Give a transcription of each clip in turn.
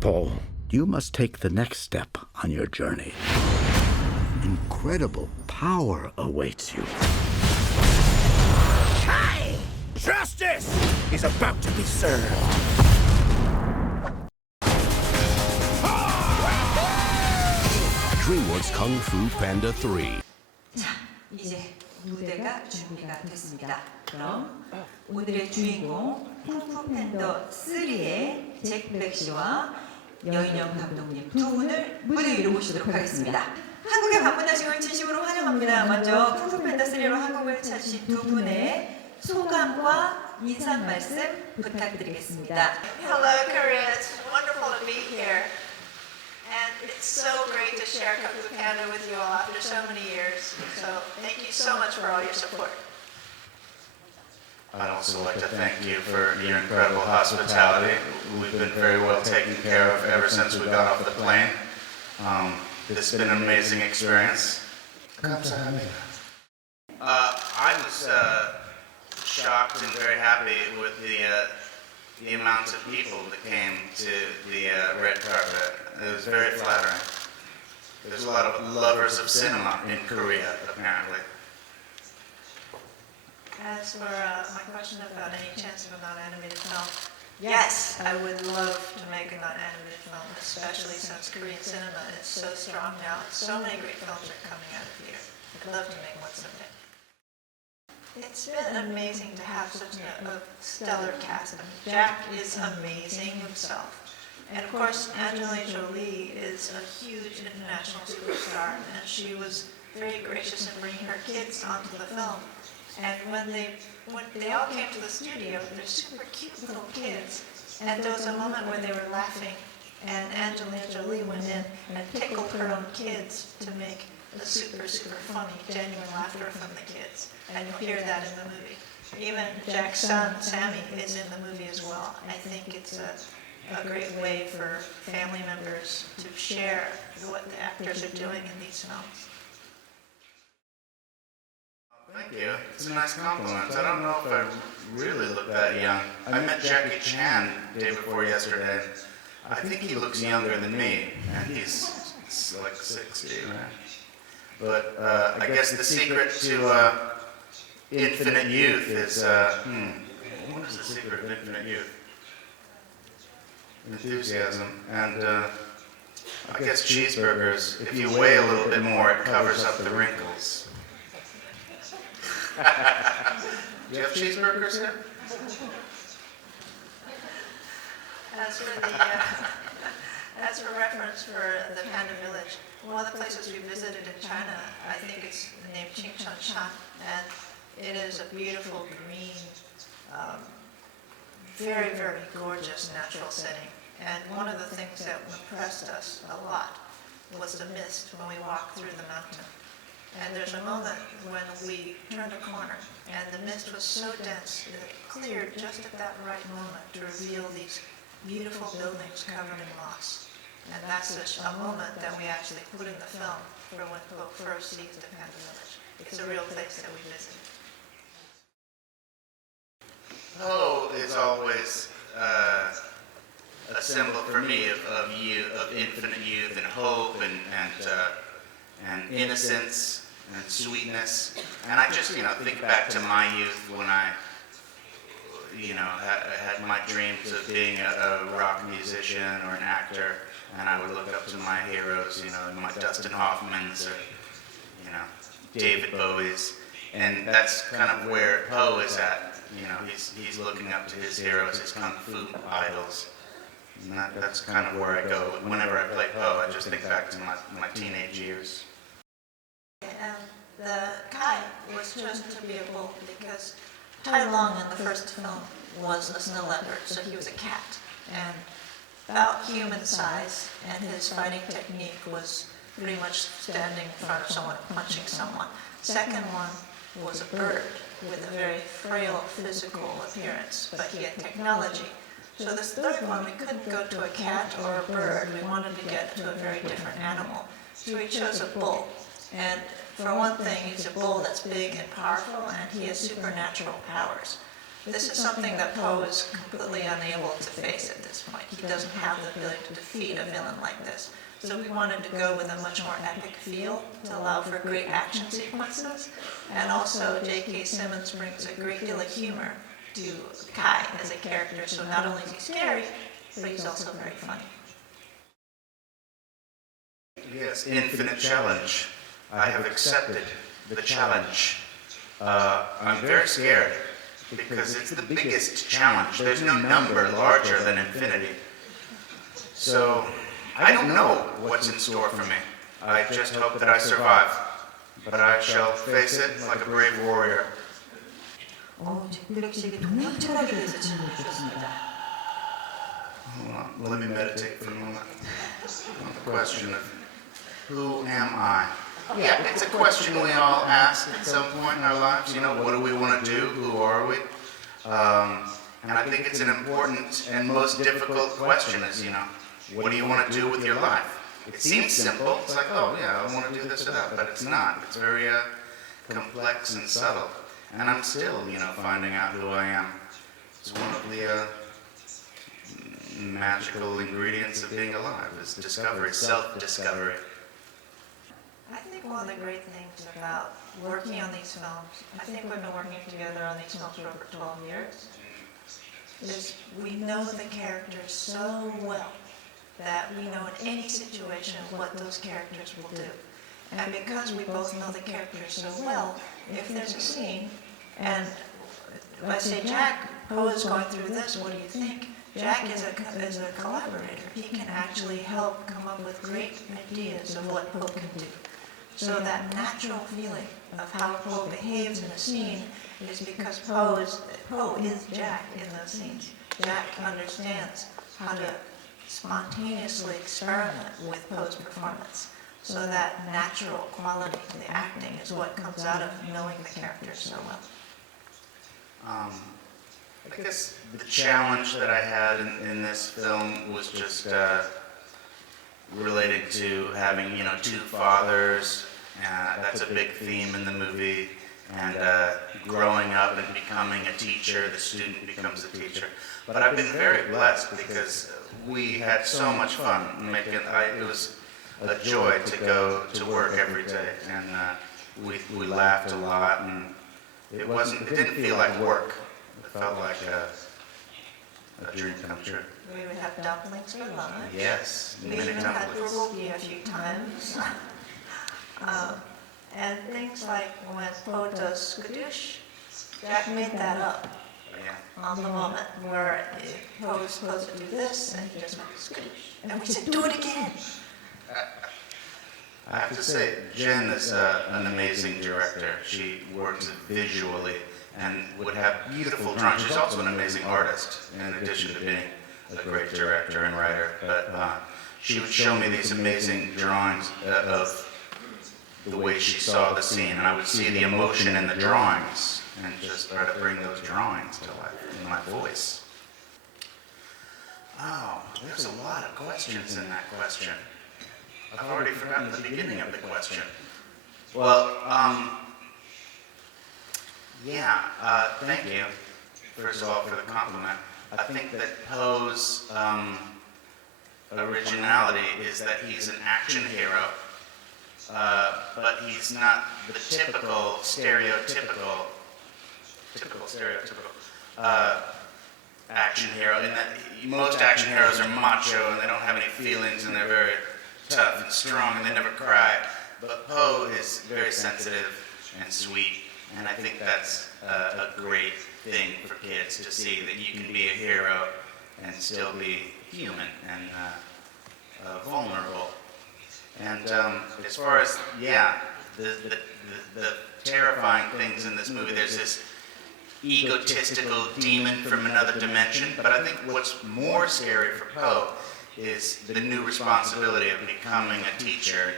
Paul, you must take the next step on your journey. Incredible power awaits you. Hey! Justice is about to be served. DreamWorks 쿵푸팬더3. 자, 이제 무대가 준비가 됐습니다. 그럼 오늘의 주인공 쿵푸팬더3의 잭 블랙 씨와 여인영 감독님 두 분을 무대 위로 모시도록 하겠습니다. 한국에 방문하신 걸 진심으로 환영합니다. 먼저 쿵푸팬더3로 한국을 찾으신 두 분의 소감과 인사 말씀 부탁드리겠습니다. Hello, Korea. It's wonderful to be here. And it's so great to share 쿵푸팬더 with you all after so many years. So thank you so much for all your support. I'd also like to thank you for your incredible hospitality. We've been very well taken care of ever since we got off the plane. It's been an amazing experience. I was shocked and very happy with the amount of people that came to the red carpet. It was very flattering. There's a lot of lovers of cinema in Korea, apparently. As for my question about any chance of a non-animated film, yes, I would love to make a non-animated film, especially since Korean cinema is so strong now. So many great films are coming out of here. I'd love to make one someday. It's been amazing to have such a stellar cast. I mean, Jack is amazing himself. And of course, Angelina Jolie is a huge international superstar, and she was very gracious in bringing her kids onto the film. And when they all came to the studio, they're super cute little kids. And there was a moment where they were laughing, and Angelina Jolie went in and tickled her own kids to make the super, super funny, genuine laughter from the kids. And you'll hear that in the movie. Even Jack's son, Sammy, is in the movie as well. I think it's a great way for family members to share what the actors are doing in these films. Thank you. It's a nice compliment. I don't know if I really look that young. I met Jackie Chan the day before yesterday. I think he looks younger than me, and he's like 60, right? But I guess the secret to infinite youth is, what is the secret of infinite youth? Enthusiasm. And I guess cheeseburgers, if you weigh a little bit more, it covers up the wrinkles. Do you have cheeseburgers here? As for reference for the Panda Village, one of the places we visited in China, I think it's named Qingchengshan, and it is a beautiful green, very, very gorgeous natural setting. And one of the things that impressed us a lot was the mist when we walked through the mountain. And there's a moment when we turned a corner, and the mist was so dense that it cleared just at that right moment to reveal these beautiful buildings covered in moss. And that's a moment that we actually put in the film for when folk first sees the Panda Village. It's a real place that we visited. Po is always a symbol for me of youth, of infinite youth and hope and innocence and sweetness. And I just, think back to my youth when I, had my dreams of being a rock musician or an actor, and I would look up to my heroes, my Dustin Hoffmans or, David Bowie's. And that's kind of where Po is at. He's looking up to his heroes, his kung fu idols. And that's kind of where I go. Whenever I play Po, I just think back to my teenage years. And the Kai was chosen to be a bull because Tai Lung in the first film was a snow leopard, so he was a cat. And about human size, and his fighting technique was pretty much standing in front of someone and punching someone. Second one was a bird with a very frail physical appearance, but he had technology. So this third one, we couldn't go to a cat or a bird. We wanted to get to a very different animal. So we chose a bull. And for one thing, he's a bull that's big and powerful, and he has supernatural powers. This is something that Po is completely unable to face at this point. He he doesn't have the ability to defeat a villain like this. So we wanted to go with a much more epic feel to allow for great action sequences. And also J.K. Simmons brings a great deal of humor to Kai as a character. So not only is he scary, but he's also very funny. Yes, infinite challenge. I have accepted the challenge. I'm very scared because it's the biggest challenge. There's no number larger than infinity. So I don't know what's in store for me. I just hope that I survive. But I shall face it like a brave warrior. 잭 씨에게 동력 철학에 대해서 질문을 주셨습니다. Hold on, let me meditate for a moment. The question of who am I? Yeah, it's a question we all ask at some point in our lives. You know, what do we want to do? Who are we? And I think it's an important and most difficult question is, you know, what do you want to do with your life? It seems simple. It's like, oh, yeah, I want to do this or that. But it's not. It's very complex and subtle. And I'm still, you know, finding out who I am. It's one of the magical ingredients of being alive is discovery, self-discovery. I think one of the great things about working on these films, I think we've been working together on these films for over 12 years, is we know the characters so well that we know in any situation what those characters will do. And because we both know the characters so well, if there's a scene, and let's say Jack, Poe is going through this, what do you think? Jack is a collaborator. He can actually help come up with great ideas of what Poe can do. So that natural feeling of how Poe behaves in a scene is because Poe is Jack in those scenes. Jack understands how to spontaneously experiment with Poe's performance. So that natural quality to the acting is what comes out of knowing the characters so well. I guess the challenge that I had in this film was just related to having, you know, two fathers. That's a big theme in the movie. And growing up and becoming a teacher, the student becomes a teacher. But I've been very blessed because we had so much fun making it. It was a joy to go to work every day, and we laughed a lot, and it didn't feel like work. It felt like a dream come true. We would have dumplings for lunch. Yes, We many even had dumplings. bulgogi a few times. And things like when Poe does skadoosh, Jack made that up Yeah. on the moment where Poe was supposed to do this, and he just went skadoosh. And we said, do it again. I have to say, Jen is an amazing director. She works visually and would have beautiful drawings. She's also an amazing artist, in addition to being a great director and writer. But she would show me these amazing drawings of the way she saw the scene, and I would see the emotion in the drawings and just try to bring those drawings to life in my voice. Oh, there's a lot of questions in that question. I've already forgotten the beginning of the question. Well, thank you, first of all, for the compliment. I think that Poe's originality is that he's an action hero, but he's not the typical, stereotypical action hero, in that most action heroes are macho and they don't have any feelings and they're very tough and strong and they never cry. But Poe is very sensitive and sweet, and I think that's a great thing for kids to see, that you can be a hero and still be human and vulnerable. And as far as, the terrifying things in this movie, there's this egotistical demon from another dimension, but I think what's more scary for Poe is the new responsibility of becoming a teacher,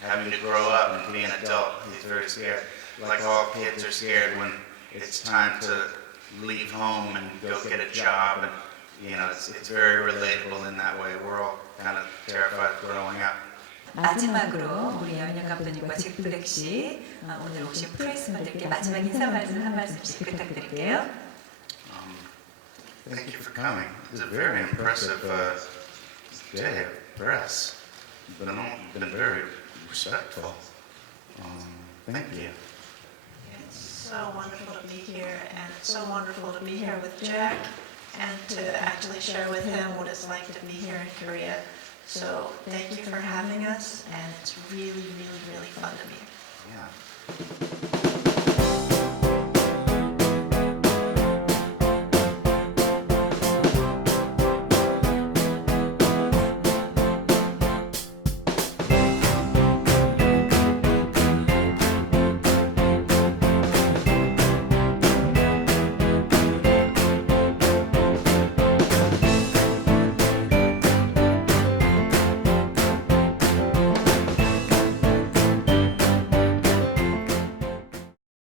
having to grow up and be an adult. He's very scared. Like all kids are scared when it's time to leave home and go get a job, and it's very relatable in that way. We're all kind of terrified of growing up. 마지막으로 우리 여인영 감독님과 잭 블랙 씨 오늘 오신 프레스분들께 마지막 인사 말씀 한 말씀씩 부탁드릴게요. Thank you for coming. It was a very impressive day of press. But I've been very respectful. Thank you. It's so wonderful to be here, and it's so wonderful to be here with Jack and to actually share with him what it's like to be here in Korea. So thank you for having us, and it's really, really, really fun to be here. Yeah.